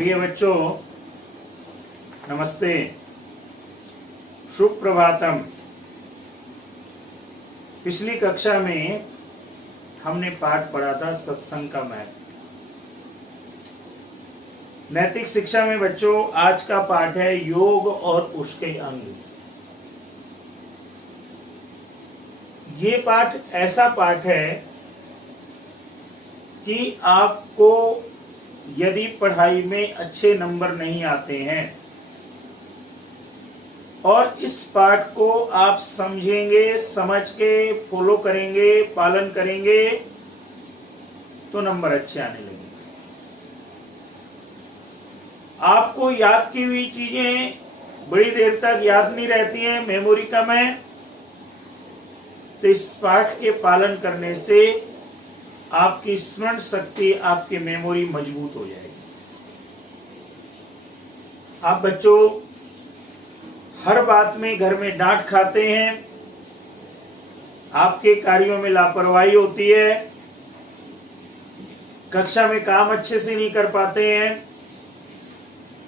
प्रिय बच्चों, नमस्ते, शुभ प्रभातम। पिछली कक्षा में हमने पाठ पढ़ा था सत्संग का महत्व। नैतिक शिक्षा में बच्चों आज का पाठ है योग और उसके अंग। ये पाठ ऐसा पाठ है कि आपको यदि पढ़ाई में अच्छे नंबर नहीं आते हैं और इस पाठ को आप समझेंगे, समझ के फॉलो करेंगे, पालन करेंगे तो नंबर अच्छे आने लगेंगे। आपको याद की हुई चीजें बड़ी देर तक याद नहीं रहती हैं, मेमोरी कम है, तो इस पाठ के पालन करने से आपकी स्मरण शक्ति, आपकी मेमोरी मजबूत हो जाएगी। आप बच्चों हर बात में घर में डांट खाते हैं, आपके कार्यों में लापरवाही होती है, कक्षा में काम अच्छे से नहीं कर पाते हैं।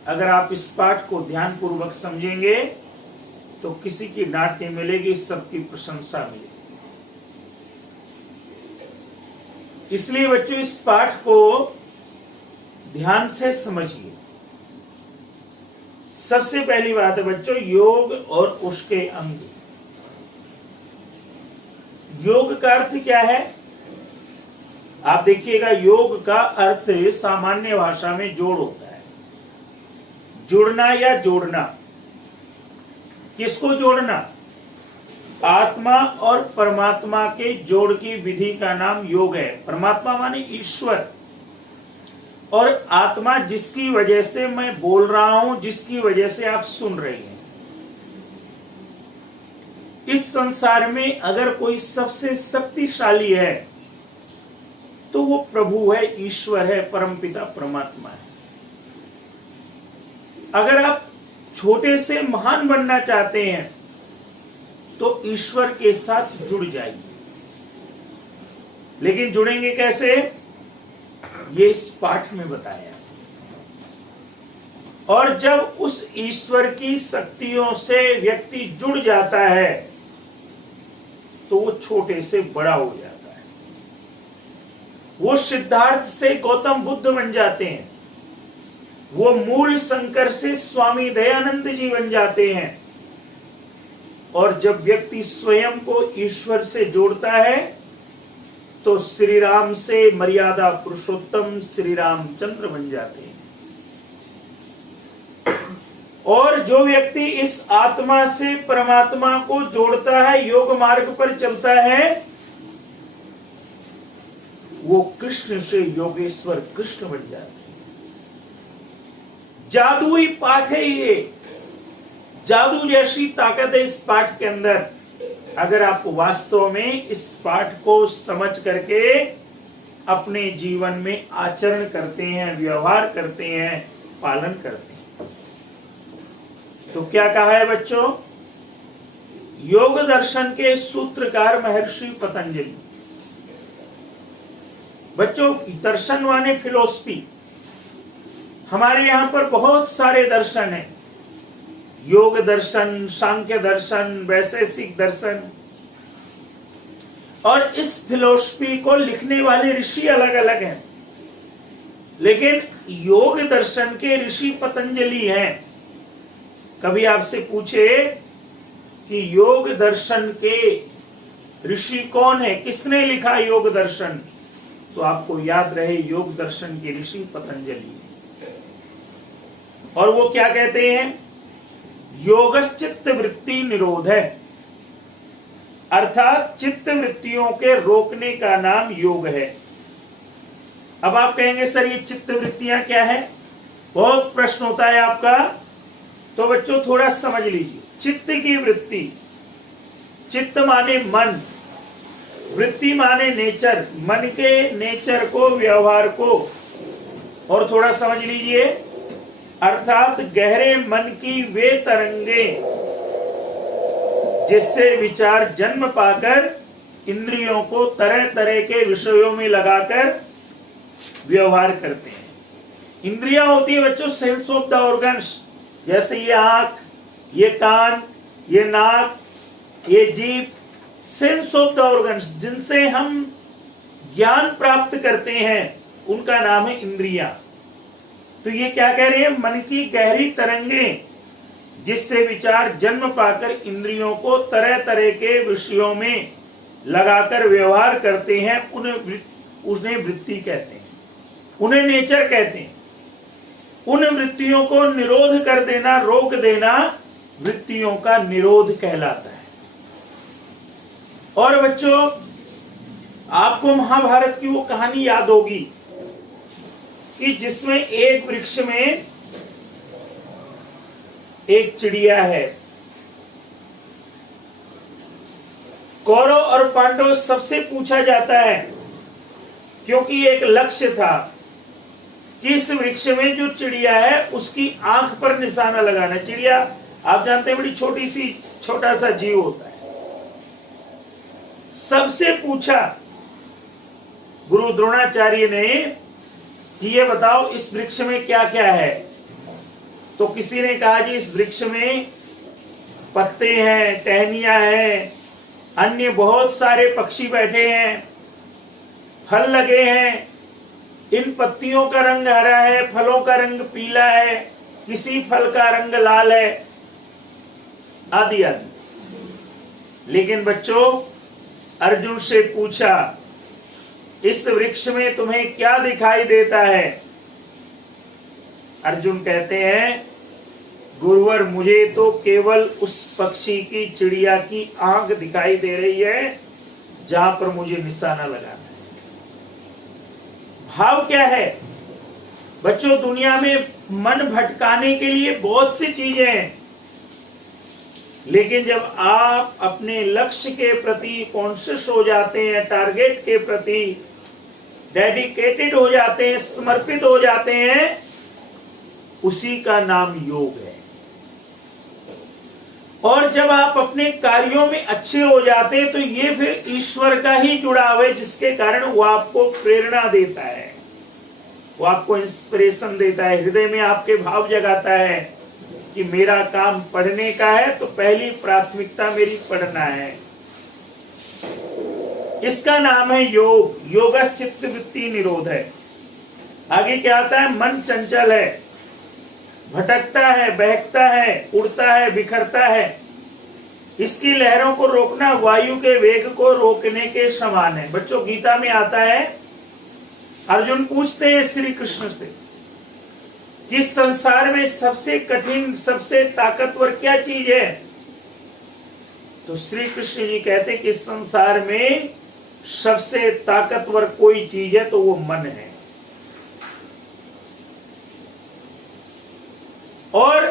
अगर आप इस पाठ को ध्यान पूर्वक समझेंगे तो किसी की डांट नहीं मिलेगी, सबकी प्रशंसा मिलेगी। इसलिए बच्चों इस पाठ को ध्यान से समझिए। सबसे पहली बात है बच्चों योग और उसके अंग। योग का अर्थ क्या है? आप देखिएगा, योग का अर्थ सामान्य भाषा में जोड़ होता है, जुड़ना या जोड़ना। किसको जोड़ना? आत्मा और परमात्मा के जोड़ की विधि का नाम योग है। परमात्मा माने ईश्वर, और आत्मा जिसकी वजह से मैं बोल रहा हूं, जिसकी वजह से आप सुन रहे हैं। इस संसार में अगर कोई सबसे शक्तिशाली है तो वो प्रभु है, ईश्वर है, परमपिता परमात्मा है। अगर आप छोटे से महान बनना चाहते हैं तो ईश्वर के साथ जुड़ जाइए। लेकिन जुड़ेंगे कैसे, ये इस पाठ में बताया। और जब उस ईश्वर की शक्तियों से व्यक्ति जुड़ जाता है तो वो छोटे से बड़ा हो जाता है। वो सिद्धार्थ से गौतम बुद्ध बन जाते हैं, वो मूल शंकर से स्वामी दयानंद जी बन जाते हैं। और जब व्यक्ति स्वयं को ईश्वर से जोड़ता है तो श्री राम से मर्यादा पुरुषोत्तम श्री रामचंद्र बन जाते हैं। और जो व्यक्ति इस आत्मा से परमात्मा को जोड़ता है, योग मार्ग पर चलता है, वो कृष्ण से योगेश्वर कृष्ण बन जाते हैं। जादुई पाठ है ये, जादू जैसी ताकत है इस पाठ के अंदर। अगर आप वास्तव में इस पाठ को समझ करके अपने जीवन में आचरण करते हैं, व्यवहार करते हैं, पालन करते हैं। तो क्या कहा है बच्चों? योग दर्शन के सूत्रकार महर्षि पतंजलि। बच्चों दर्शन माने फिलोसफी। हमारे यहां पर बहुत सारे दर्शन हैं, योग दर्शन, सांख्य दर्शन, वैशेषिक दर्शन। और इस फिलोसफी को लिखने वाले ऋषि अलग अलग हैं, लेकिन योग दर्शन के ऋषि पतंजलि हैं। कभी आपसे पूछे कि योग दर्शन के ऋषि कौन है, किसने लिखा योग दर्शन, तो आपको याद रहे योग दर्शन के ऋषि पतंजलि। और वो क्या कहते हैं? योगश्चित्त वृत्ति निरोध है, अर्थात चित्त वृत्तियों के रोकने का नाम योग है। अब आप कहेंगे सर ये चित्त वृत्तियां क्या है? बहुत प्रश्न होता है आपका, तो बच्चों थोड़ा समझ लीजिए। चित्त की वृत्ति, चित्त माने मन, वृत्ति माने नेचर, मन के नेचर को, व्यवहार को। और थोड़ा समझ लीजिए, अर्थात गहरे मन की वे तरंगे जिससे विचार जन्म पाकर इंद्रियों को तरह तरह के विषयों में लगाकर व्यवहार करते हैं। इंद्रियां होती है बच्चों सेंस ऑफ द ऑर्गन्स, जैसे ये आंख, ये कान, ये नाक, ये जीभ, सेंस ऑफ द ऑर्गन्स, जिनसे हम ज्ञान प्राप्त करते हैं, उनका नाम है इंद्रियां। तो ये क्या कह रहे हैं, मन की गहरी तरंगें जिससे विचार जन्म पाकर इंद्रियों को तरह तरह के विषयों में लगाकर व्यवहार करते हैं, उन्हें वृत्ति कहते हैं, उन्हें नेचर कहते हैं। उन वृत्तियों को निरोध कर देना, रोक देना, वृत्तियों का निरोध कहलाता है। और बच्चों, आपको महाभारत की वो कहानी याद होगी कि जिसमें एक वृक्ष में एक चिड़िया है। कौरव और पांडव सबसे पूछा जाता है, क्योंकि एक लक्ष्य था कि इस वृक्ष में जो चिड़िया है उसकी आंख पर निशाना लगाना। चिड़िया आप जानते हैं बड़ी छोटा सा जीव होता है। सबसे पूछा गुरु द्रोणाचार्य ने कि ये बताओ इस वृक्ष में क्या क्या है। तो किसी ने कहा जी इस वृक्ष में पत्ते हैं, टहनियां हैं, अन्य बहुत सारे पक्षी बैठे हैं, फल लगे हैं, इन पत्तियों का रंग हरा है, फलों का रंग पीला है, किसी फल का रंग लाल है, आदि आदि। लेकिन बच्चों, अर्जुन से पूछा इस वृक्ष में तुम्हें क्या दिखाई देता है। अर्जुन कहते हैं गुरुवर मुझे तो केवल उस पक्षी की, चिड़िया की आंख दिखाई दे रही है जहां पर मुझे निशाना लगाना है। भाव क्या है बच्चों, दुनिया में मन भटकाने के लिए बहुत सी चीजें हैं, लेकिन जब आप अपने लक्ष्य के प्रति कॉन्शियस हो जाते हैं, टारगेट के प्रति डेडिकेटेड हो जाते हैं, समर्पित हो जाते हैं, उसी का नाम योग है। और जब आप अपने कार्यों में अच्छे हो जाते हैं तो ये फिर ईश्वर का ही जुड़ाव है, जिसके कारण वो आपको प्रेरणा देता है, वो आपको इंस्पिरेशन देता है, हृदय में आपके भाव जगाता है कि मेरा काम पढ़ने का है तो पहली प्राथमिकता मेरी पढ़ना है। इसका नाम है योग। योगः चित्त वृत्ति निरोध है। आगे क्या आता है, मन चंचल है, भटकता है, बहकता है, उड़ता है, बिखरता है, इसकी लहरों को रोकना वायु के वेग को रोकने के समान है। बच्चों गीता में आता है, अर्जुन पूछते हैं श्री कृष्ण से कि संसार में सबसे कठिन, सबसे ताकतवर क्या चीज है। तो श्री कृष्ण जी कहते कि संसार में सबसे ताकतवर कोई चीज है तो वो मन है। और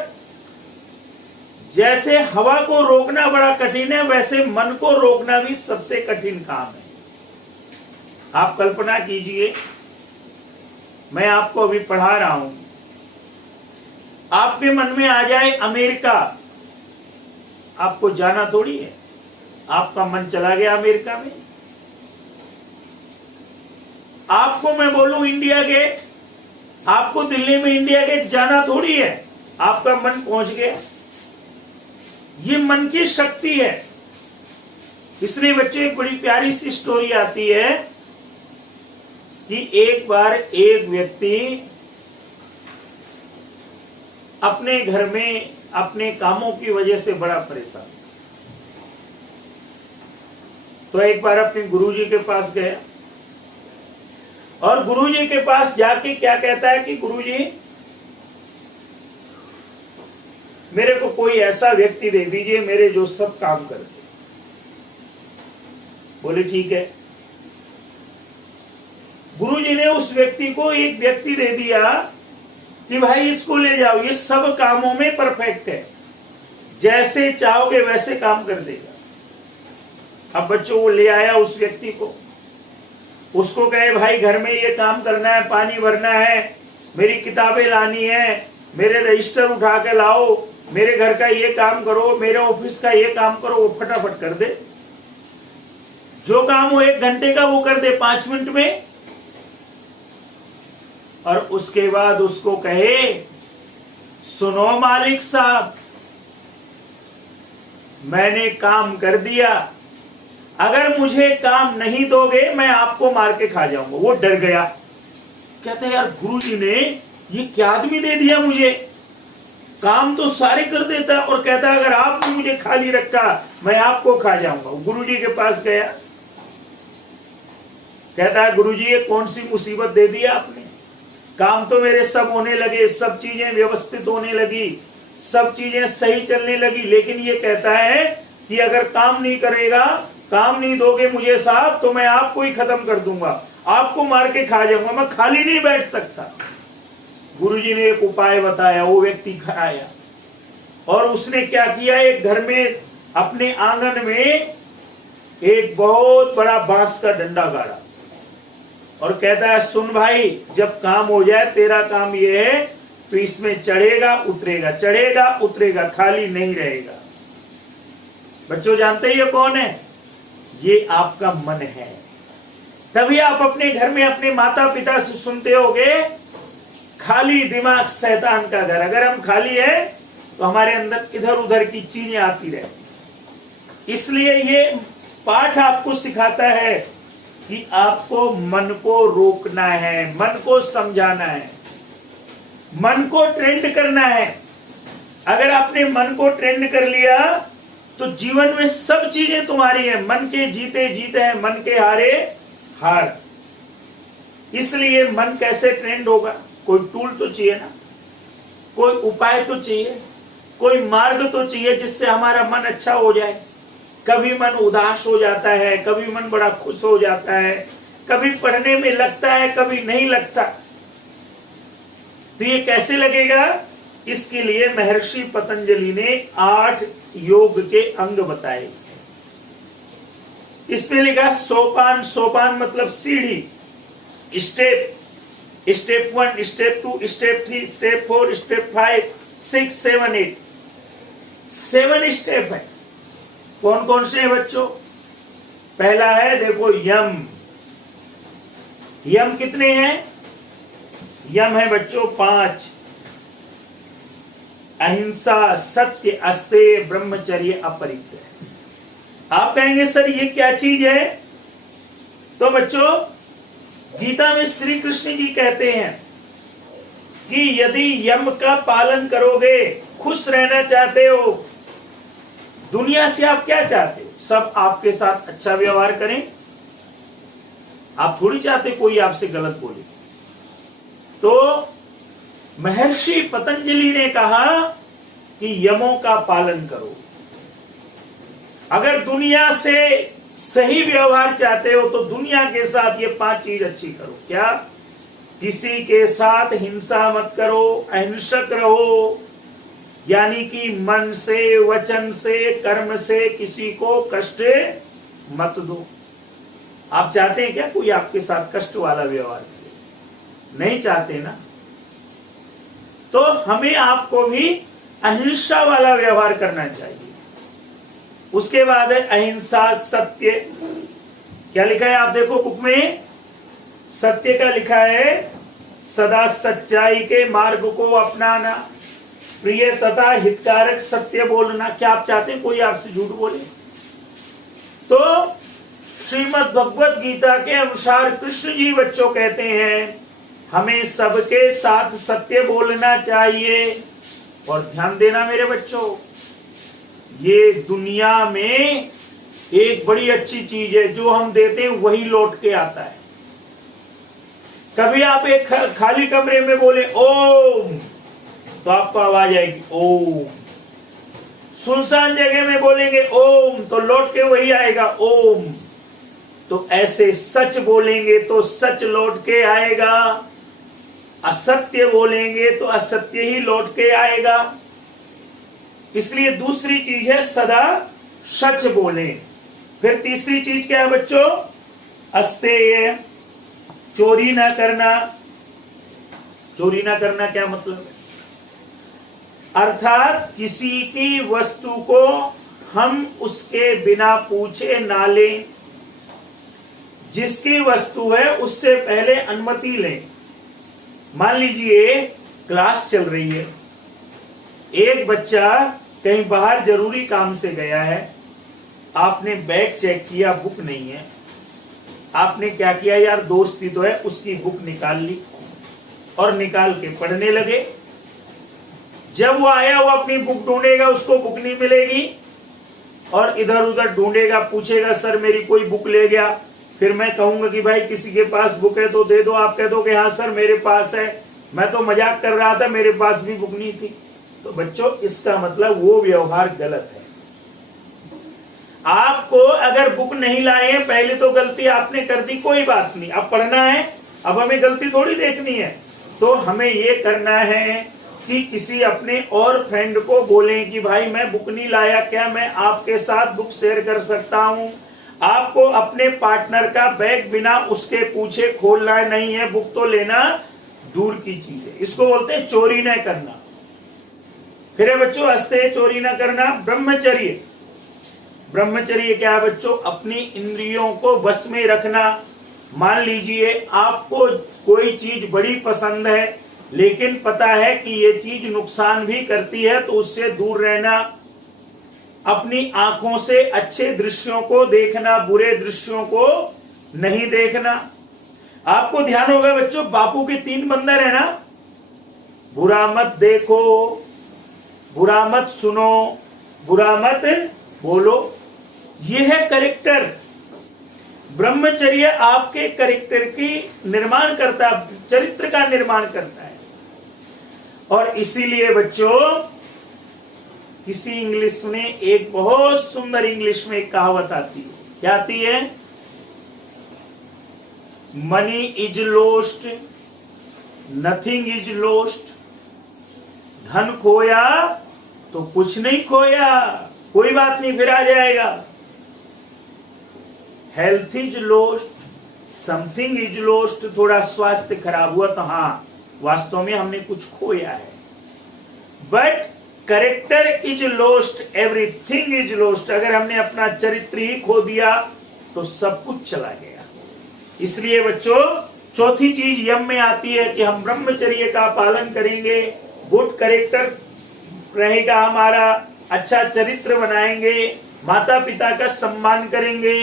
जैसे हवा को रोकना बड़ा कठिन है, वैसे मन को रोकना भी सबसे कठिन काम है। आप कल्पना कीजिए, मैं आपको अभी पढ़ा रहा हूं, आपके मन में आ जाए अमेरिका, आपको जाना थोड़ी है, आपका मन चला गया अमेरिका में। आपको मैं बोलूं इंडिया गेट, आपको दिल्ली में इंडिया गेट जाना थोड़ी है, आपका मन पहुंच गया। ये मन की शक्ति है। इसलिए बच्चों एक बड़ी प्यारी सी स्टोरी आती है कि एक बार एक व्यक्ति अपने घर में अपने कामों की वजह से बड़ा परेशान, तो एक बार अपने गुरुजी के पास गया और गुरुजी के पास जाके क्या कहता है कि गुरुजी मेरे को कोई ऐसा व्यक्ति दे दीजिए मेरे जो सब काम कर दे। बोले ठीक है। गुरुजी ने उस व्यक्ति को एक व्यक्ति दे दिया कि भाई इसको ले जाओ, ये सब कामों में परफेक्ट है, जैसे चाहोगे वैसे काम कर देगा। अब बच्चों वो ले आया उस व्यक्ति को, उसको कहे भाई घर में ये काम करना है, पानी भरना है, मेरी किताबें लानी है, मेरे रजिस्टर उठा के लाओ, मेरे घर का ये काम करो, मेरे ऑफिस का ये काम करो। वो फटाफट कर दे। जो काम वो 1 घंटे का वो कर दे 5 मिनट में। और उसके बाद उसको कहे, सुनो मालिक साहब, मैंने काम कर दिया, अगर मुझे काम नहीं दोगे मैं आपको मार के खा जाऊंगा। वो डर गया, कहते हैं यार गुरुजी ने ये क्या आदमी दे दिया मुझे, काम तो सारे कर देता है और कहता है अगर आपने मुझे खाली रखा मैं आपको खा जाऊंगा। गुरुजी के पास गया, कहता है गुरुजी ये कौन सी मुसीबत दे दी आपने, काम तो मेरे सब होने लगे, सब चीजें व्यवस्थित होने लगी, सब चीजें सही चलने लगी, लेकिन ये कहता है कि अगर काम नहीं करेगा, काम नहीं दोगे मुझे साहब तो मैं आपको ही खत्म कर दूंगा, आपको मार के खा जाऊंगा, मैं खाली नहीं बैठ सकता। गुरुजी ने एक उपाय बताया, वो व्यक्ति आया और उसने क्या किया, एक घर में अपने आंगन में एक बहुत बड़ा बांस का डंडा गाड़ा और कहता है सुन भाई, जब काम हो जाए तेरा काम ये है, तो इसमें चढ़ेगा उतरेगा, चढ़ेगा उतरेगा, खाली नहीं रहेगा। बच्चों जानते ही ये कौन है, ये आपका मन है। तभी आप अपने घर में अपने माता पिता से सुनते होगे, खाली दिमाग शैतान का घर। अगर हम खाली है तो हमारे अंदर इधर उधर की चीजें आती रहती। इसलिए ये पाठ आपको सिखाता है कि आपको मन को रोकना है, मन को समझाना है, मन को ट्रेंड करना है। अगर आपने मन को ट्रेंड कर लिया तो जीवन में सब चीजें तुम्हारी है। मन के जीते जीते हैं, मन के हारे हार। इसलिए मन कैसे ट्रेंड होगा, कोई टूल तो चाहिए ना, कोई उपाय तो चाहिए, कोई मार्ग तो चाहिए जिससे हमारा मन अच्छा हो जाए। कभी मन उदास हो जाता है, कभी मन बड़ा खुश हो जाता है, कभी पढ़ने में लगता है, कभी नहीं लगता। तो ये कैसे लगेगा, इसके लिए महर्षि पतंजलि ने 8 योग के अंग बताए। इसमें लिखा सोपान, सोपान मतलब सीढ़ी, step, step 1, step 2, step 3, step 4, step 5, 6, 7, 8, 7 step है। कौन कौन से हैं बच्चों? पहला है देखो यम। यम कितने हैं? यम है बच्चों 5। अहिंसा, सत्य, अस्तेय, ब्रह्मचर्य, अपरिग्रह। आप कहेंगे सर ये क्या चीज है? तो बच्चों गीता में श्री कृष्ण जी कहते हैं कि यदि यम का पालन करोगे, खुश रहना चाहते हो, दुनिया से आप क्या चाहते हो? सब आपके साथ अच्छा व्यवहार करें। आप थोड़ी चाहते कोई आपसे गलत बोले। तो महर्षि पतंजलि ने कहा कि यमों का पालन करो। अगर दुनिया से सही व्यवहार चाहते हो तो दुनिया के साथ ये 5 चीज अच्छी करो। क्या? किसी के साथ हिंसा मत करो, अहिंसक रहो, यानी कि मन से, वचन से, कर्म से किसी को कष्ट मत दो। आप चाहते हैं क्या कोई आपके साथ कष्ट वाला व्यवहार करे? नहीं चाहते ना। तो हमें आपको भी अहिंसा वाला व्यवहार करना चाहिए। उसके बाद है अहिंसा, सत्य। क्या लिखा है आप देखो बुक में, सत्य का लिखा है सदा सच्चाई के मार्ग को अपनाना, प्रिय तथा हितकारक सत्य बोलना। क्या आप चाहते हैं कोई आपसे झूठ बोले? तो श्रीमद् भगवत गीता के अनुसार कृष्ण जी बच्चों कहते हैं हमें सबके साथ सत्य बोलना चाहिए। और ध्यान देना मेरे बच्चों, ये दुनिया में एक बड़ी अच्छी चीज है, जो हम देते हैं वही लौट के आता है। कभी आप एक खाली कमरे में बोले ओम, तो आपको आवाज आएगी ओम। सुनसान जगह में बोलेंगे ओम, तो लौट के वही आएगा ओम। तो ऐसे सच बोलेंगे तो सच लौट के आएगा, असत्य बोलेंगे तो असत्य ही लौट के आएगा। इसलिए दूसरी चीज है सदा सच बोले। फिर तीसरी चीज क्या है बच्चों? अस्तेय, चोरी ना करना। चोरी ना करना क्या मतलब है? अर्थात किसी की वस्तु को हम उसके बिना पूछे ना लें। जिसकी वस्तु है उससे पहले अनुमति लें। मान लीजिए क्लास चल रही है, एक बच्चा कहीं बाहर जरूरी काम से गया है, आपने बैग चेक किया, बुक नहीं है। आपने क्या किया, यार दोस्ती तो है, उसकी बुक निकाल ली और निकाल के पढ़ने लगे। जब वो आया, वो अपनी बुक ढूंढेगा, उसको बुक नहीं मिलेगी और इधर उधर ढूंढेगा, पूछेगा सर मेरी कोई बुक ले गया। फिर मैं कहूंगा कि भाई किसी के पास बुक है तो दे दो, आप कह दो कि हाँ सर मेरे पास है, मैं तो मजाक कर रहा था, मेरे पास भी बुक नहीं थी। तो बच्चों इसका मतलब वो व्यवहार गलत है। आपको अगर बुक नहीं लाए हैं, पहले तो गलती आपने कर दी, कोई बात नहीं, अब पढ़ना है, अब हमें गलती थोड़ी देखनी है। तो हमें ये करना है कि किसी अपने और फ्रेंड को बोलें कि भाई मैं बुक नहीं लाया, क्या मैं आपके साथ बुक शेयर कर सकता हूं। आपको अपने पार्टनर का बैग बिना उसके पूछे खोलना नहीं है, बुक तो लेना दूर की चीज है। इसको बोलते हैं चोरी न करना। फिर है बच्चों हंसते चोरी न करना, ब्रह्मचर्य। ब्रह्मचर्य क्या है बच्चों, अपनी इंद्रियों को वश में रखना। मान लीजिए आपको कोई चीज बड़ी पसंद है, लेकिन पता है कि ये चीज नुकसान भी करती है, तो उससे दूर रहना। अपनी आंखों से अच्छे दृश्यों को देखना, बुरे दृश्यों को नहीं देखना। आपको ध्यान होगा बच्चों, बापू के 3 बंदर है ना, बुरा मत देखो, बुरा मत सुनो, बुरा मत बोलो। ये है करेक्टर। ब्रह्मचर्य आपके करेक्टर की निर्माण करता है, चरित्र का निर्माण करता है। और इसीलिए बच्चों किसी इंग्लिश में एक बहुत सुंदर इंग्लिश में एक कहावत आती है, क्या आती है, money is lost, nothing is lost. धन खोया तो कुछ नहीं खोया, कोई बात नहीं, फिर आ जाएगा। Health is lost, something is lost. थोड़ा स्वास्थ्य खराब हुआ तो हाँ वास्तव में हमने कुछ खोया है। But character is lost, everything is lost. अगर हमने अपना चरित्र ही खो दिया तो सब कुछ चला गया। इसलिए बच्चों चौथी चीज यम में आती है कि हम ब्रह्मचर्य का पालन करेंगे, गुड करेक्टर रहेगा हमारा, अच्छा चरित्र बनाएंगे, माता पिता का सम्मान करेंगे,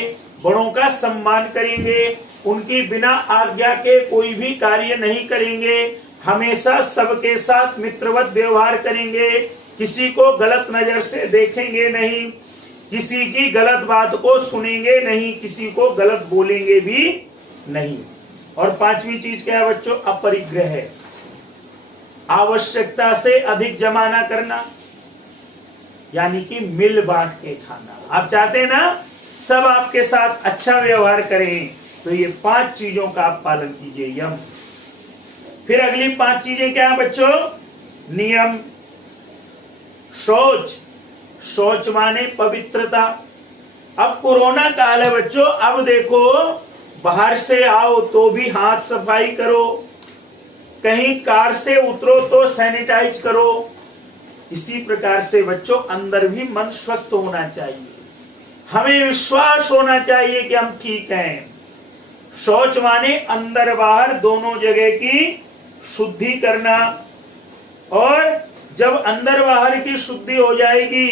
बड़ों का सम्मान करेंगे, उनकी बिना आज्ञा के कोई भी कार्य नहीं करेंगे, हमेशा सबके साथ मित्रवत व्यवहार करेंगे, किसी को गलत नजर से देखेंगे नहीं, किसी की गलत बात को सुनेंगे नहीं, किसी को गलत बोलेंगे भी नहीं। और 5वीं चीज क्या है बच्चों, अपरिग्रह है। आवश्यकता से अधिक जमा ना करना, यानी कि मिल बांट के खाना। आप चाहते हैं ना सब आपके साथ अच्छा व्यवहार करें, तो ये 5 चीजों का आप पालन कीजिए, यम। फिर अगली 5 चीजें क्या है बच्चों, नियम। शौच, शौच माने पवित्रता। अब कोरोना काल है बच्चों, अब देखो बाहर से आओ तो भी हाथ सफाई करो, कहीं कार से उतरो तो सैनिटाइज करो। इसी प्रकार से बच्चों अंदर भी मन स्वस्थ होना चाहिए, हमें विश्वास होना चाहिए कि हम ठीक हैं। शौच माने अंदर बाहर दोनों जगह की शुद्धि करना। और जब अंदर बाहर की शुद्धि हो जाएगी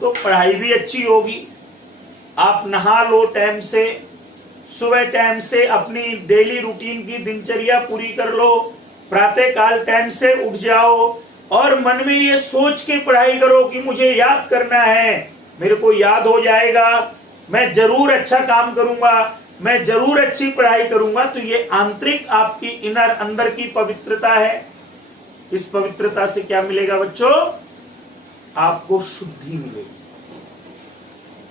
तो पढ़ाई भी अच्छी होगी। आप नहा लो टाइम से, सुबह टाइम से अपनी डेली रूटीन की दिनचर्या पूरी कर लो, प्रातः काल टाइम से उठ जाओ और मन में ये सोच के पढ़ाई करो कि मुझे याद करना है, मेरे को याद हो जाएगा, मैं जरूर अच्छा काम करूंगा, मैं जरूर अच्छी पढ़ाई करूंगा। तो ये आंतरिक आपकी इनर अंदर की पवित्रता है। इस पवित्रता से क्या मिलेगा बच्चों, आपको शुद्धि मिलेगी।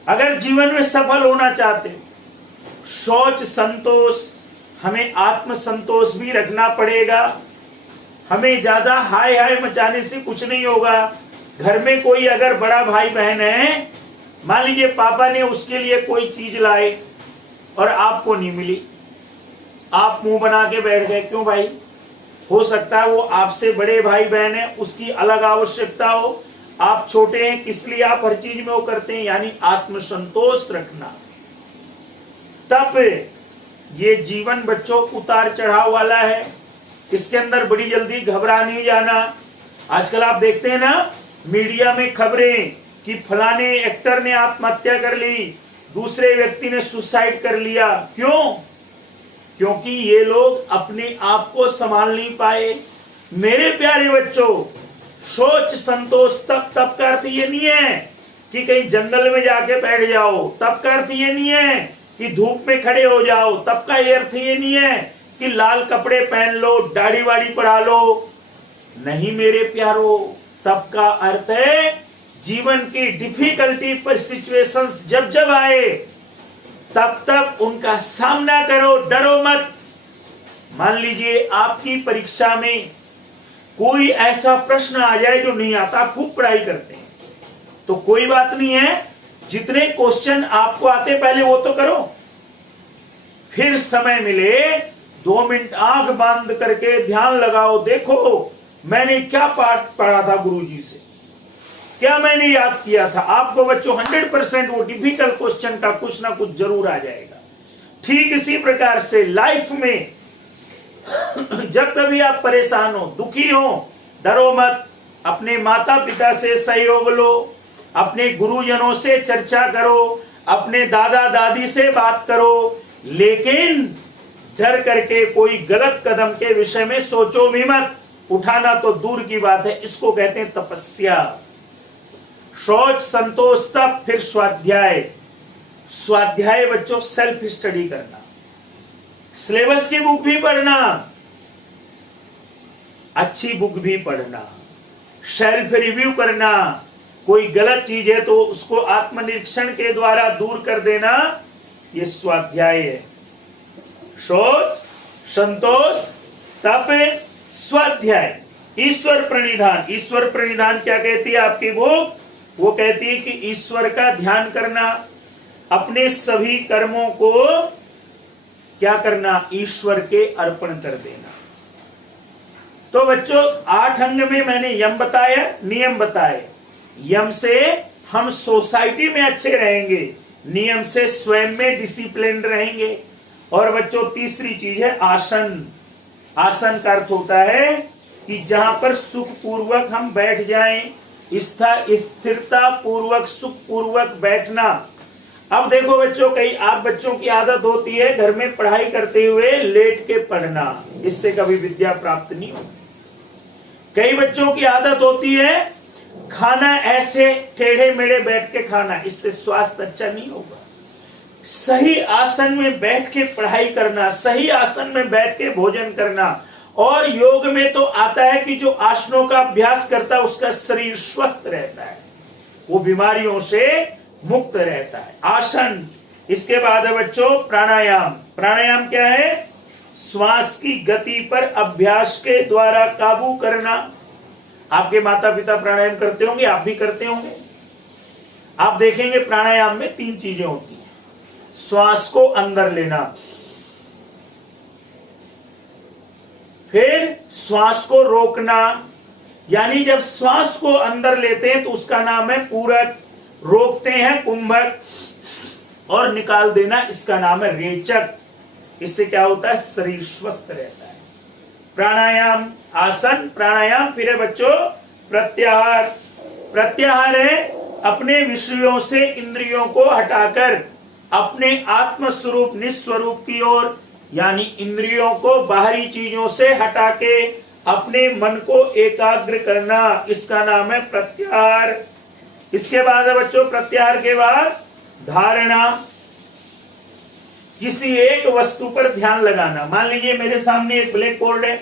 अगर जीवन में सफल होना चाहते, शौच संतोष, हमें आत्म संतोष भी रखना पड़ेगा। हमें ज्यादा हाय हाय मचाने से कुछ नहीं होगा। घर में कोई अगर बड़ा भाई बहन है, मान लीजिए पापा ने उसके लिए कोई चीज लाए और आपको नहीं मिली, आप मुंह बना के बैठ गए, क्यों भाई? हो सकता है वो आपसे बड़े भाई बहन है, उसकी अलग आवश्यकता हो, आप छोटे हैं किस लिए आप हर चीज में वो करते हैं, यानी आत्मसंतोष रखना। तब ये जीवन बच्चों उतार चढ़ाव वाला है, इसके अंदर बड़ी जल्दी घबरा नहीं जाना। आजकल आप देखते हैं ना मीडिया में खबरें कि फलाने एक्टर ने आत्महत्या कर ली, दूसरे व्यक्ति ने सुसाइड कर लिया। क्यों? क्योंकि ये लोग अपने आप को संभाल नहीं पाए। मेरे प्यारे बच्चों, सोच संतोष तप का अर्थ ये नहीं है कि कहीं जंगल में जाके बैठ जाओ, तप का अर्थ ये नहीं है कि धूप में खड़े हो जाओ, तप का ये अर्थ ये नहीं है कि लाल कपड़े पहन लो, दाढ़ी वाड़ी बढ़ा लो। नहीं मेरे प्यारो, तप का अर्थ है जीवन की डिफिकल्टी पर सिचुएशंस जब जब आए तब उनका सामना करो, डरो मत। मान लीजिए आपकी परीक्षा में कोई ऐसा प्रश्न आ जाए जो नहीं आता, खूब पढ़ाई करते हैं, तो कोई बात नहीं है, जितने क्वेश्चन आपको आते पहले वो तो करो, फिर समय मिले 2 मिनट आंख बंद करके ध्यान लगाओ, देखो मैंने क्या पाठ पढ़ा था गुरुजी से, क्या मैंने याद किया था। आपको बच्चों 100% वो डिफिकल्ट क्वेश्चन का कुछ ना कुछ जरूर आ जाएगा। ठीक इसी प्रकार से लाइफ में जब कभी आप परेशान हो, दुखी हो, डरो मत, अपने माता पिता से सहयोग लो, अपने गुरुजनों से चर्चा करो, अपने दादा दादी से बात करो, लेकिन डर करके कोई गलत कदम के विषय में सोचो भी मत। उठाना तो दूर की बात है, इसको कहते हैं तपस्या। सोच संतोष तप, फिर स्वाध्याय। स्वाध्याय बच्चों सेल्फ स्टडी करना, सिलेबस की बुक भी पढ़ना, अच्छी बुक भी पढ़ना, सेल्फ रिव्यू करना, कोई गलत चीज है तो उसको आत्मनिरीक्षण के द्वारा दूर कर देना, ये स्वाध्याय है। सोच संतोष तप स्वाध्याय। ईश्वर प्रणिधान। ईश्वर प्रणिधान क्या कहती है आपकी बुक? वो कहती है कि ईश्वर का ध्यान करना, अपने सभी कर्मों को क्या करना, ईश्वर के अर्पण कर देना। तो बच्चों 8 अंग में मैंने यम बताया, नियम बताए। यम से हम सोसाइटी में अच्छे रहेंगे, नियम से स्वयं में डिसिप्लिन रहेंगे। और बच्चों तीसरी चीज है आसन। आसन का अर्थ होता है कि जहां पर सुख पूर्वक हम बैठ जाएं, स्थिरता पूर्वक सुख पूर्वक बैठना। अब देखो बच्चों, कई आप बच्चों की आदत होती है घर में पढ़ाई करते हुए लेट के पढ़ना, इससे कभी विद्या प्राप्त नहीं होती। कई बच्चों की आदत होती है खाना ऐसे टेढ़े मेढ़े बैठ के खाना, इससे स्वास्थ्य अच्छा नहीं होगा। सही आसन में बैठ के पढ़ाई करना, सही आसन में बैठ के भोजन करना। और योग में तो आता है कि जो आसनों का अभ्यास करता है उसका शरीर स्वस्थ रहता है, वो बीमारियों से मुक्त रहता है। आसन। इसके बाद है बच्चों प्राणायाम। प्राणायाम क्या है? श्वास की गति पर अभ्यास के द्वारा काबू करना। आपके माता पिता प्राणायाम करते होंगे, आप भी करते होंगे। आप देखेंगे प्राणायाम में 3 चीजें होती हैं। श्वास को अंदर लेना, फिर श्वास को रोकना, यानी जब श्वास को अंदर लेते हैं तो उसका नाम है पूरक, रोकते हैं कुंभक, और निकाल देना इसका नाम है रेचक। इससे क्या होता है? शरीर स्वस्थ रहता है। प्राणायाम, आसन, प्राणायाम। फिर है बच्चों प्रत्याहार। प्रत्याहार है अपने विषयों से इंद्रियों को हटाकर अपने आत्म स्वरूप निस्वरूप की ओर, यानी इंद्रियों को बाहरी चीजों से हटा के अपने मन को एकाग्र करना, इसका नाम है प्रत्याहार। इसके बाद है बच्चों प्रत्याहार के बाद धारणा। किसी एक वस्तु पर ध्यान लगाना। मान लीजिए मेरे सामने एक ब्लैक बोर्ड है,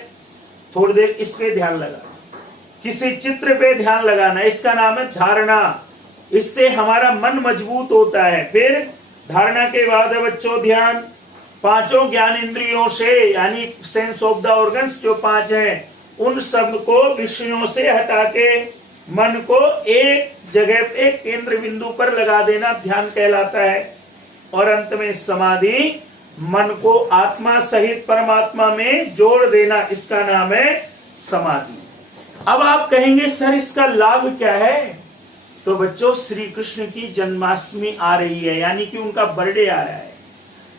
थोड़ी देर इस पे ध्यान लगाना, किसी चित्र पे ध्यान लगाना, इसका नाम है धारणा। इससे हमारा मन मजबूत होता है। फिर धारणा के बाद है बच्चों ध्यान। 5 ज्ञान इंद्रियों से, यानी सेंस ऑफ द ऑर्गन्स जो 5 हैं, उन सब को विषयों से हटा के मन को एक जगह पे केंद्र बिंदु पर लगा देना ध्यान कहलाता है। और अंत में समाधि, मन को आत्मा सहित परमात्मा में जोड़ देना, इसका नाम है समाधि। अब आप कहेंगे सर इसका लाभ क्या है? तो बच्चों श्री कृष्ण की जन्माष्टमी आ रही है, यानी कि उनका बर्थडे आ रहा है,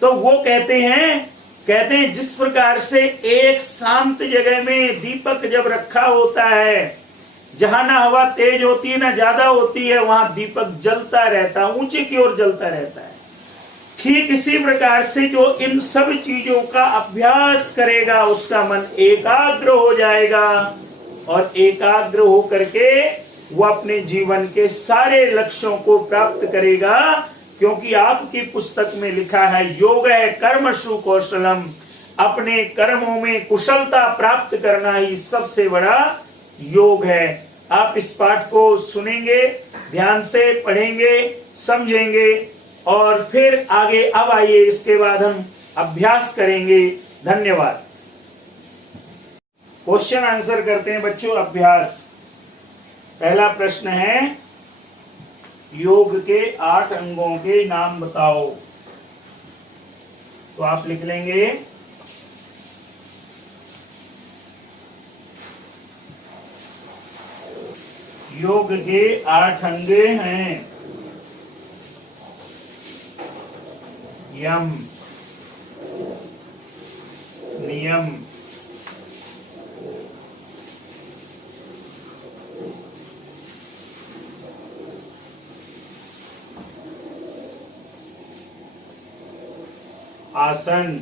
तो वो कहते हैं कहते हैं जिस प्रकार से एक शांत जगह में दीपक जब रखा होता है, जहां ना हवा तेज होती है ना ज्यादा होती है, वहां दीपक जलता रहता है, ऊंचे की ओर जलता रहता है। ठीक इसी प्रकार से जो इन सब चीजों का अभ्यास करेगा उसका मन एकाग्र हो जाएगा, और एकाग्र होकर के वो अपने जीवन के सारे लक्ष्यों को प्राप्त करेगा। क्योंकि आपकी पुस्तक में लिखा है योग है कर्मसु कौशलम, अपने कर्मों में कुशलता प्राप्त करना ही सबसे बड़ा योग है। आप इस पाठ को सुनेंगे, ध्यान से पढ़ेंगे, समझेंगे, और फिर आगे अब आइए इसके बाद हम अभ्यास करेंगे। धन्यवाद। क्वेश्चन आंसर करते हैं बच्चों। अभ्यास पहला प्रश्न है, योग के 8 अंगों के नाम बताओ। तो आप लिख लेंगे योग के 8 अंग हैं यम, नियम, आसन,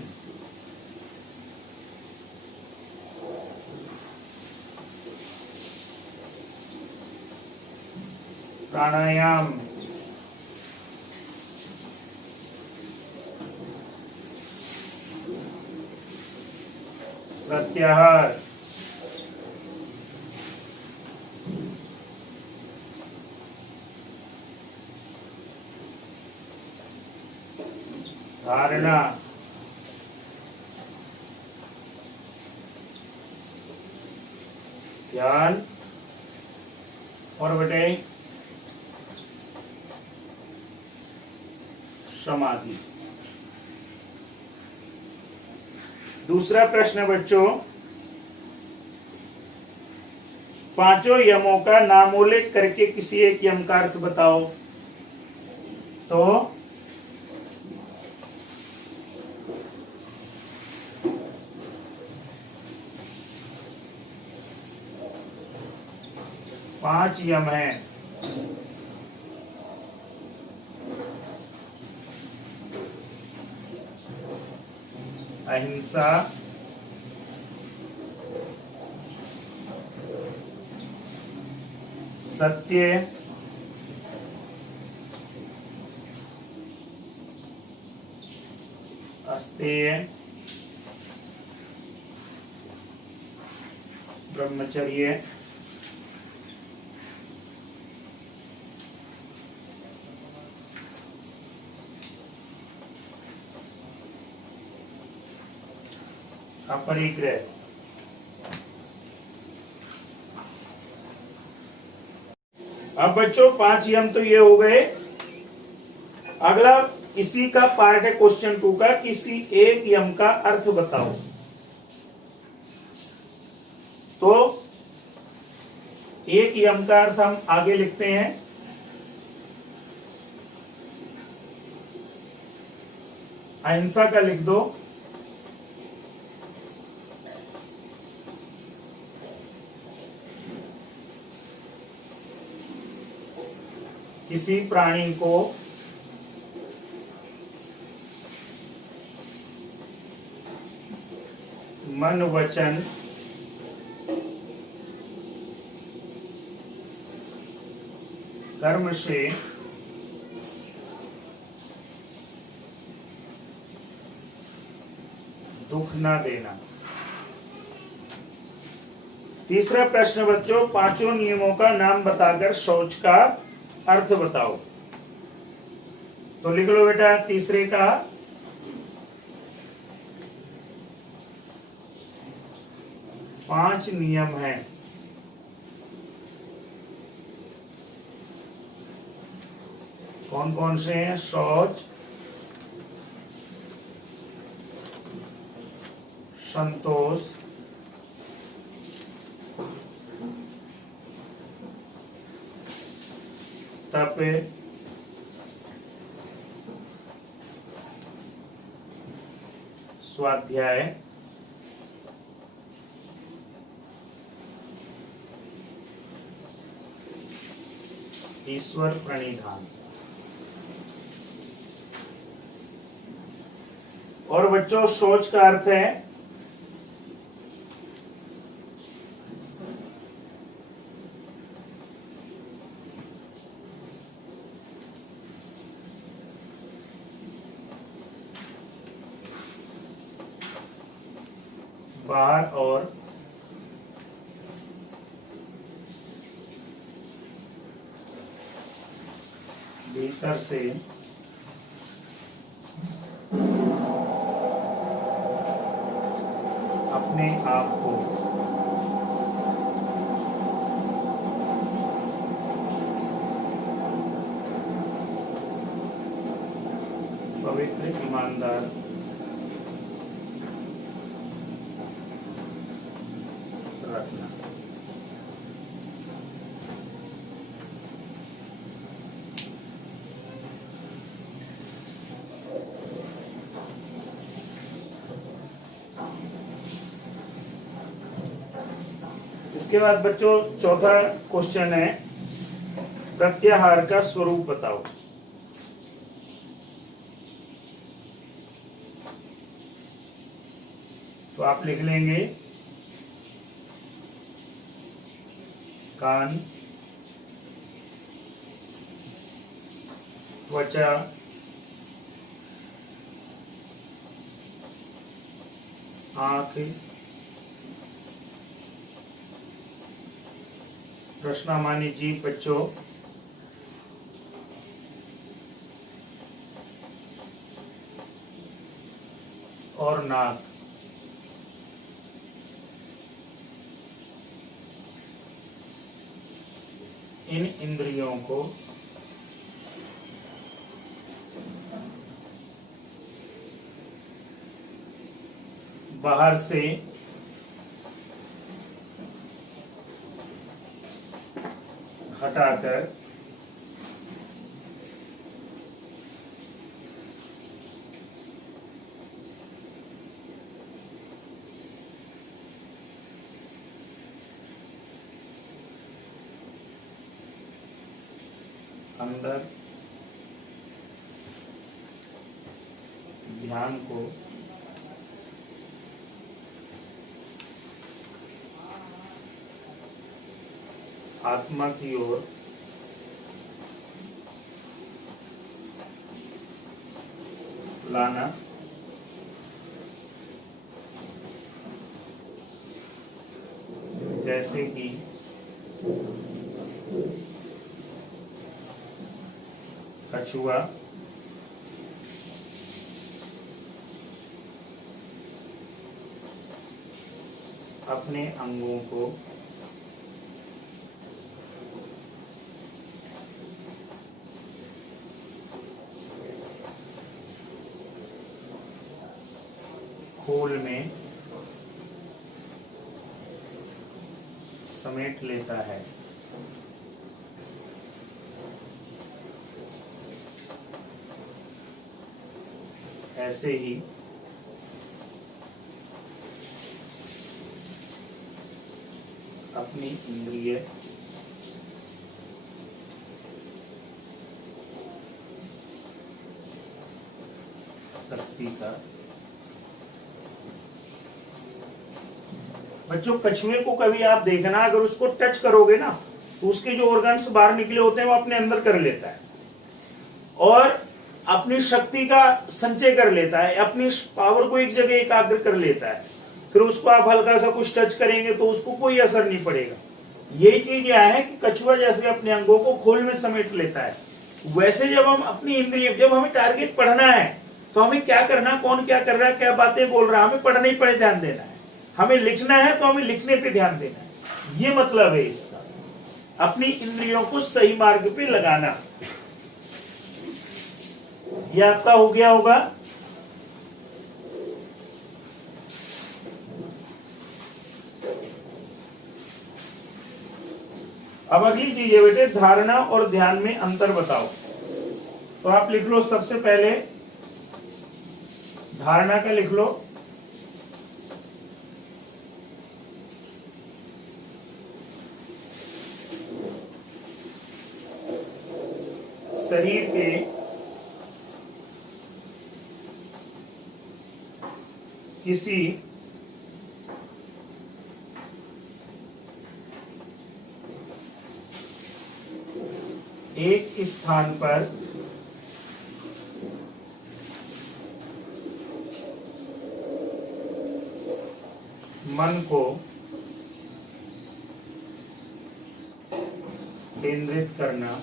प्राणायाम, प्रत्याहार, धारणा, ध्यान, और बेटे समाधि। दूसरा प्रश्न बच्चों, पांचों यमों का नामोल्लेख करके किसी एक यम का अर्थ बताओ। तो पांच यम हैं। अहिंसा, सत्य, अस्तेय, ब्रह्मचर्य, अपरिग्रह। अब बच्चों 5 यम तो ये हो गए। अगला इसी का पार्ट है क्वेश्चन 2 का, किसी एक यम का अर्थ बताओ। तो एक यम का अर्थ हम आगे लिखते हैं। अहिंसा का लिख दो। किसी प्राणी को मन, वचन, कर्म से दुख ना देना। तीसरा प्रश्न बच्चों, पांचों नियमों का नाम बताकर शौच का अर्थ बताओ। तो लिख लो बेटा तीसरे का, पांच नियम हैं। कौन कौन से हैं? शौच, संतोष, तप, स्वाध्याय ईश्वर प्रणिधान। और बच्चों सोच का अर्थ है बाहर और भीतर से अपने आप को पवित्र ईमानदार रखना। इसके बाद बच्चों चौथा क्वेश्चन है प्रत्याहार का स्वरूप बताओ। तो आप लिख लेंगे कान, त्वचा, आंख, रसनामानी जीभ बच्चों, और नाक। इन इंद्रियों को बाहर से हटाकर अंदर ध्यान को आत्मा की ओर लाना, जैसे कि कछुआ, अपने अंगों को खोल में समेट लेता है। ऐसे ही अपनी इंद्रिय शक्ति का। बच्चों कछुए को कभी आप देखना, अगर उसको टच करोगे ना तो उसके जो ऑर्गन्स बाहर निकले होते हैं वो अपने अंदर कर लेता है और अपनी शक्ति का संचय कर लेता है, अपनी पावर को एक जगह एकाग्र कर लेता है। फिर उसको आप हल्का सा कुछ टच करेंगे तो उसको कोई असर नहीं पड़ेगा। यही चीज यह है कि कछुआ जैसे अपने अंगों को खोल में समेट लेता है, वैसे जब हम अपनी इंद्रिय, जब हमें टारगेट पढ़ना है तो हमें क्या करना, कौन क्या कर रहा है, क्या बातें बोल रहा है, हमें पढ़ने पर ध्यान देना है। हमें लिखना है तो हमें लिखने पे ध्यान देना है। ये मतलब है इसका, अपनी इंद्रियों को सही मार्ग पे लगाना। ये आपका हो गया होगा। अब अगली चीज है बेटे, धारणा और ध्यान में अंतर बताओ। तो आप लिख लो सबसे पहले धारणा का लिख लो, शरीर के किसी एक स्थान पर मन को केंद्रित करना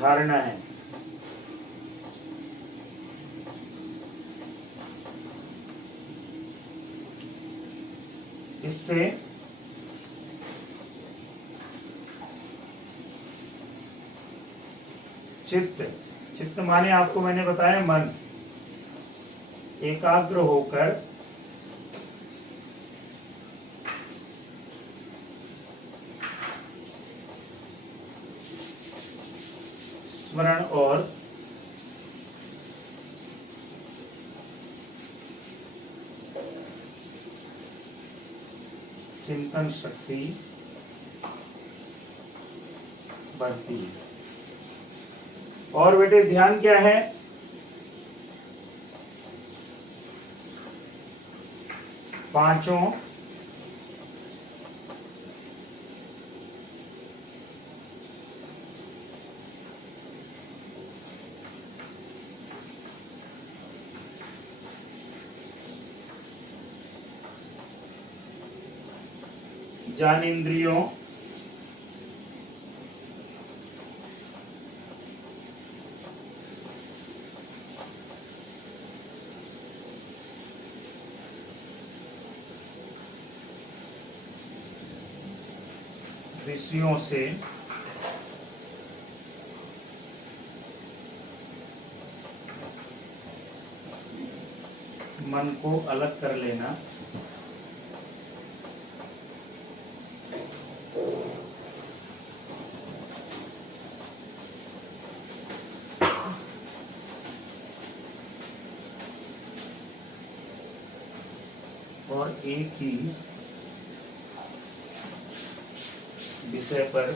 धारणा है। इससे चित्त माने आपको मैंने बताया मन एकाग्र होकर स्मरण और चिंतन शक्ति बढ़ती है। और बेटे ध्यान क्या है? पांचों ज्ञानेंद्रियों विषयों से मन को अलग कर लेना और एक ही विषय पर